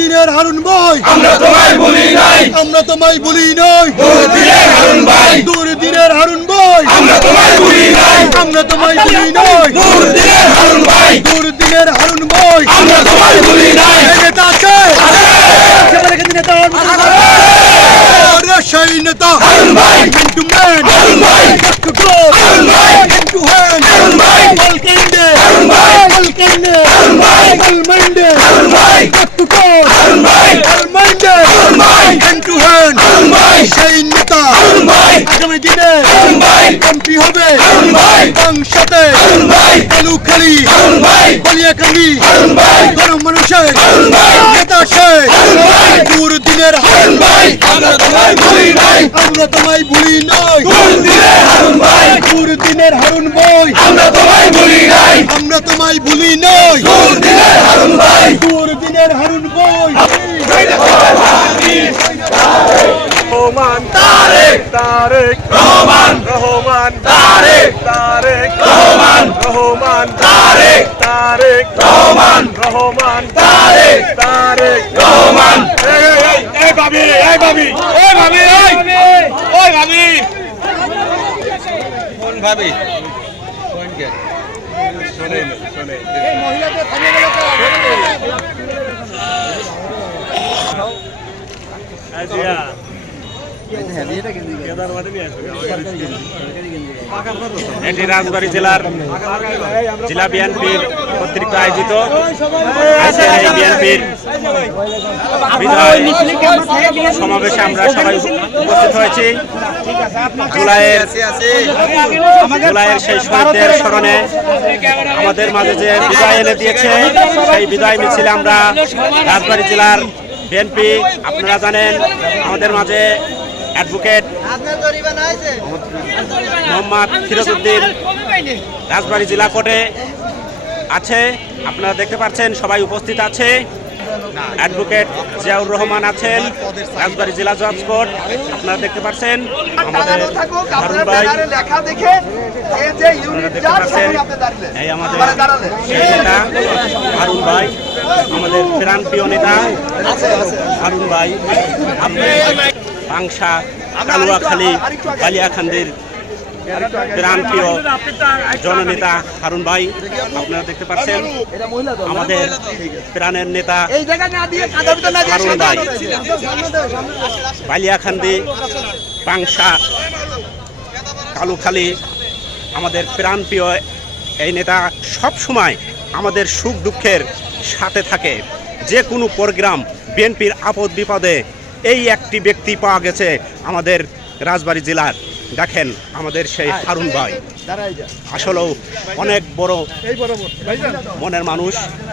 দিনের হারুন ভাই আমরা তোমায় ভুলি নাই, আমরা তোমায় ভুলি নাই। দুর্দিনের হারুন ভাই, দুর্দিনের হারুন ভাই আমরা তোমায় ভুলি নাই, আমরা তোমায় ভুলি নাই। দুর্দিনের হারুন ভাই, দুর্দিনের হারুন ভাই আমরা তোমায় ভুলি নাই। এই নেতা আছে সেই নেতা হারুন ভাই, man to man, হারুন ভাই, back to God, হারুন ভাই, hand to hand, হারুন ভাই, Balkende, হারুন ভাই, Balkende, হারুন ভাই, Balmende, হারুন ভাই, back to God, হারুন ভাই, Balmende, হারুন ভাই, hand to hand, হারুন ভাই, সেই নেতা হারুন ভাই, আগামী দিনে হারুন ভাই, এমপি হবে হারুন ভাই, বাংশাতে, হারুন ভাই, কালুখালী, হারুন ভাই, বালিয়াকান্দি, হারুন ভাই, গরম মানুষের হারুন ভাই, নেতা সে হারুন ভাই, দুর্দিনের হারুন ভাই, আমরা তোমায় ভুলি নাই, আমরা তোমায় ভুলি নাই। দুর্দিনের হারুন ভাই, দুর্দিনের হারুন ভাই আমরা তোমায় ভুলি নাই, আমরা তোমায় ভুলি নাই। দুর্দিনের হারুন ভাই। দুর্দিনের হারুন ভাই রহমান তারেক, তারেক রহমান, রহমান তারেক, তারেক রহমান, রহমান তারেক, তারেক রহমান, রহমান তারেক, তারেক রহমান। এই ভাবি, এই ভাবি, এই ভাবি, ওই ভাবি, কোন ভাবি? শোনেন, শোনেন। এটি রাজবাড়ী জেলার জেলা বিএনপির কর্তৃক আয়োজিত আজকের এই বিএনপির বিদায় সমাবেশে আমরা সবাই উপস্থিত হয়েছি। জুলাইয়ের সেই শহীদদের স্মরণে আমাদের মাঝে যে বিদায় এনে দিয়েছে সেই বিদায় মিছিলে আমরা রাজবাড়ী জেলার বিএনপি, আপনারা জানেন আমাদের মাঝে অ্যাডভোকেট মোহাম্মদ ফিরোজউদ্দিন রাজবাড়ী জেলা কোর্টে আছে, আপনারা দেখতে পাচ্ছেন সবাই উপস্থিত আছে। অ্যাডভোকেট জিয়াউর রহমান আছেন রাজবাড়ী জেলা জজ কোর্ট, আপনারা দেখতে পাচ্ছেন। আমাদের হারুন ভাই, আপনারা দেখতে পাচ্ছেন এই আমাদের সেই নেতা হারুন ভাই, আমাদের প্রাণপ্রিয় নেতা হারুন ভাই, পাংশা, কালুয়াখালী, বালিয়াকান্দির প্রাণপ্রিয় জননেতা হারুন ভাই, আপনারা দেখতে পাচ্ছেন আমাদের প্রাণের নেতা হারুন ভাই। বালিয়াকান্দি, পাংশা, কালুখালী আমাদের প্রাণপ্রিয় এই নেতা সব সময় আমাদের সুখ দুঃখের সাথে থাকে। যে কোনো প্রোগ্রাম, বিএনপির আপদ বিপদে এই একটি ব্যক্তি পাওয়া গেছে আমাদের রাজবাড়ী জেলার। দেখেন আমাদের সেই হারুন ভাই আসলেও অনেক বড় মনের মানুষ।